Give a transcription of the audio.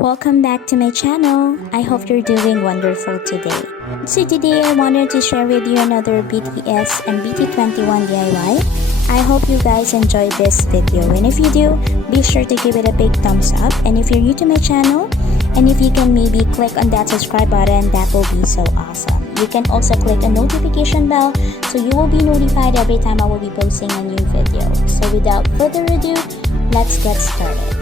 Welcome back to my channel. I hope you're doing wonderful today. So today I wanted to share with you another BTS and BT21 DIY. I hope you guys enjoyed this video, and if you do, be sure to give it a big thumbs up. And if you're new to my channel, and if you can maybe click on that subscribe button, that will be so awesome. You can also click a notification bell so you will be notified every time I will be posting a new video. So without further ado, let's get started.